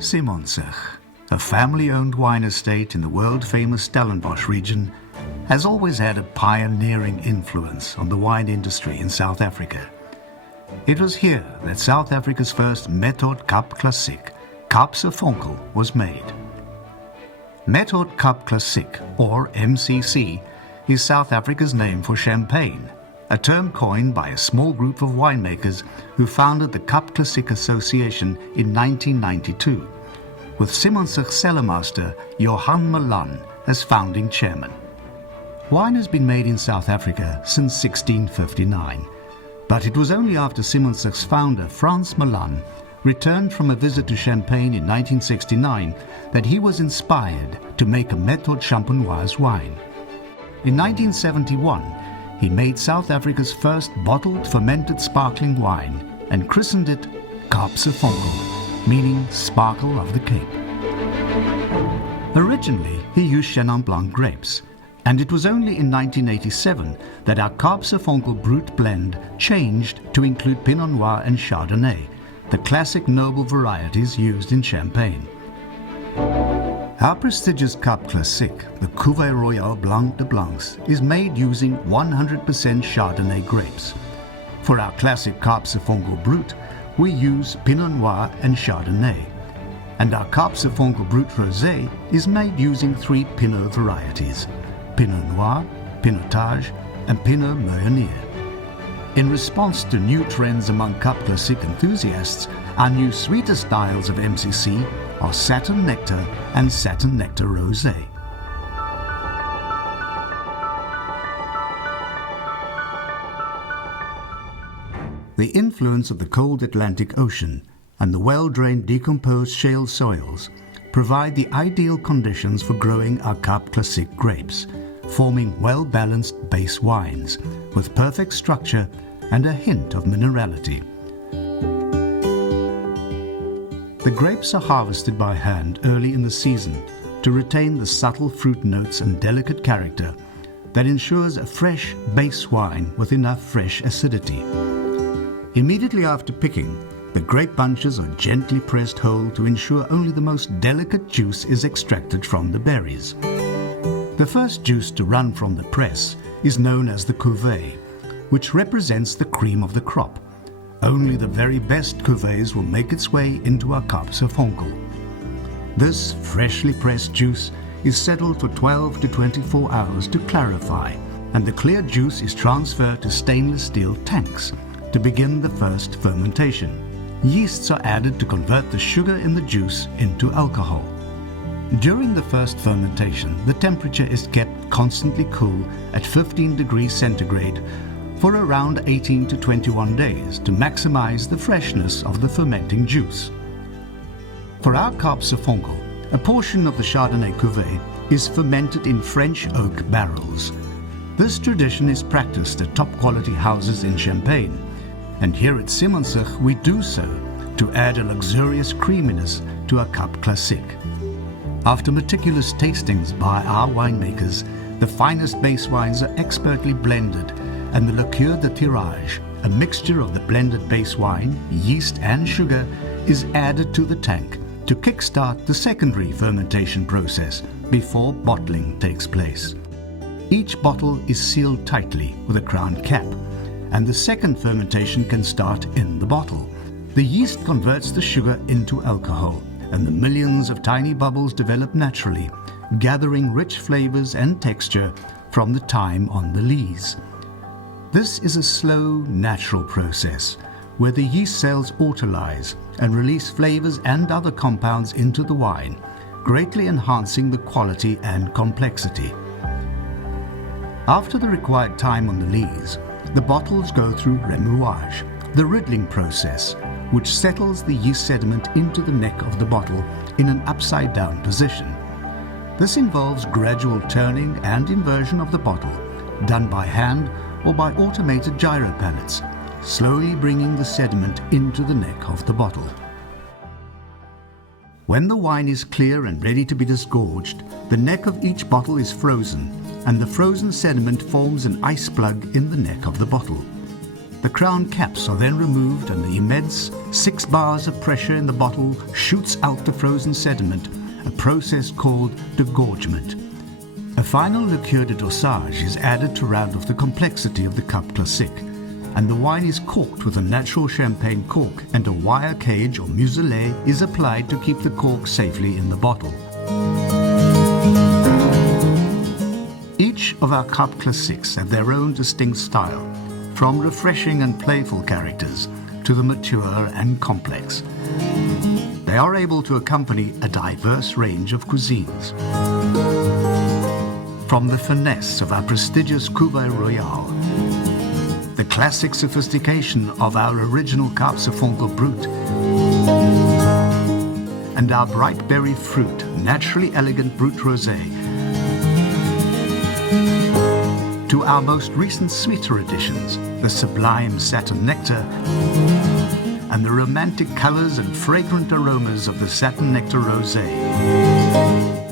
Simon Schick, a family-owned wine estate in the world-famous Stellenbosch region, has always had a pioneering influence on the wine industry in South Africa. It was here that South Africa's first Method Cup Classic, Kaapse Vonkel, was made. Method Cup Classic, or MCC, is South Africa's name for champagne, a term coined by a small group of winemakers who founded the Cup Classic Association in 1992, with Simon Schick cellarmaster Johan Malan as founding chairman. Wine has been made in South Africa since 1659, but it was only after Simon Schick's founder Frans Malan returned from a visit to Champagne in 1969 that he was inspired to make a Method Champenoise wine. In 1971, he made South Africa's first bottled fermented sparkling wine and christened it Kaapse Vonkel, meaning Sparkle of the Cape. Originally, he used Chenin Blanc grapes, and it was only in 1987 that our Kaapse Vonkel Brut blend changed to include Pinot Noir and Chardonnay, the classic noble varieties used in Champagne. Our prestigious Cup Classic, the Cuvée Royale Blanc de Blancs, is made using 100% Chardonnay grapes. For our classic Kaapse Vonkel Brut, we use Pinot Noir and Chardonnay. And our Kaapse Vonkel Brut Rosé is made using 3 Pinot varieties: Pinot Noir, Pinotage, and Pinot Meunier. In response to new trends among Cup Classic enthusiasts, our new sweeter styles of MCC are Satin Nectar and Satin Nectar Rosé. The influence of the cold Atlantic Ocean and the well-drained decomposed shale soils provide the ideal conditions for growing our Cup Classic grapes, forming well-balanced base wines with perfect structure and a hint of minerality. The grapes are harvested by hand early in the season to retain the subtle fruit notes and delicate character that ensures a fresh base wine with enough fresh acidity. Immediately after picking, the grape bunches are gently pressed whole to ensure only the most delicate juice is extracted from the berries. The first juice to run from the press is known as the cuvée, which represents the cream of the crop. Only the very best cuvées will make its way into our Kaapse Vonkel. This freshly pressed juice is settled for 12 to 24 hours to clarify, and the clear juice is transferred to stainless steel tanks to begin the first fermentation. Yeasts are added to convert the sugar in the juice into alcohol. During the first fermentation, the temperature is kept constantly cool at 15 degrees centigrade for around 18 to 21 days to maximize the freshness of the fermenting juice. For our Kaapse Vonkel, a portion of the Chardonnay cuvée is fermented in French oak barrels. This tradition is practiced at top-quality houses in Champagne, and here at Simon Schick we do so to add a luxurious creaminess to our Cup Classic. After meticulous tastings by our winemakers, the finest base wines are expertly blended, and the liqueur de tirage, a mixture of the blended base wine, yeast and sugar, is added to the tank to kickstart the secondary fermentation process before bottling takes place. Each bottle is sealed tightly with a crown cap, and the second fermentation can start in the bottle. The yeast converts the sugar into alcohol, and the millions of tiny bubbles develop naturally, gathering rich flavors and texture from the time on the lees. This is a slow, natural process where the yeast cells autolyze and release flavors and other compounds into the wine, greatly enhancing the quality and complexity. After the required time on the lees, the bottles go through remuage, the riddling process, which settles the yeast sediment into the neck of the bottle in an upside-down position. This involves gradual turning and inversion of the bottle, done by hand or by automated gyro pallets, slowly bringing the sediment into the neck of the bottle. When the wine is clear and ready to be disgorged, the neck of each bottle is frozen, and the frozen sediment forms an ice plug in the neck of the bottle. The crown caps are then removed and the immense 6 bars of pressure in the bottle shoots out the frozen sediment, a process called degorgement. A final liqueur de dosage is added to round off the complexity of the Cup Classique, and the wine is corked with a natural champagne cork, and a wire cage or muselet is applied to keep the cork safely in the bottle. Each of our Cup Classiques have their own distinct style, from refreshing and playful characters to the mature and complex. They are able to accompany a diverse range of cuisines. From the finesse of our prestigious Cuvée Royale, the classic sophistication of our original Kaapse Vonkel Brut, and our bright berry fruit, naturally elegant Brut Rosé, to our most recent sweeter additions, the sublime satin nectar, and the romantic colors and fragrant aromas of the satin nectar rosé.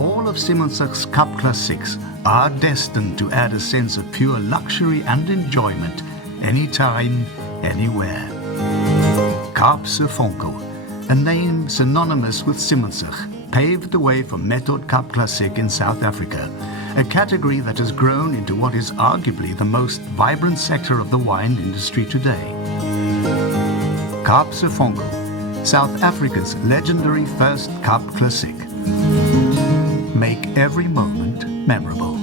All of Simonsich's Cup Classiques are destined to add a sense of pure luxury and enjoyment anytime, anywhere. Kaapse Vonkel, a name synonymous with Simonsich, paved the way for Method Cup Classique in South Africa, a category that has grown into what is arguably the most vibrant sector of the wine industry today. Kaapse Vonkel, South Africa's legendary first Cup Classique. Make every moment memorable.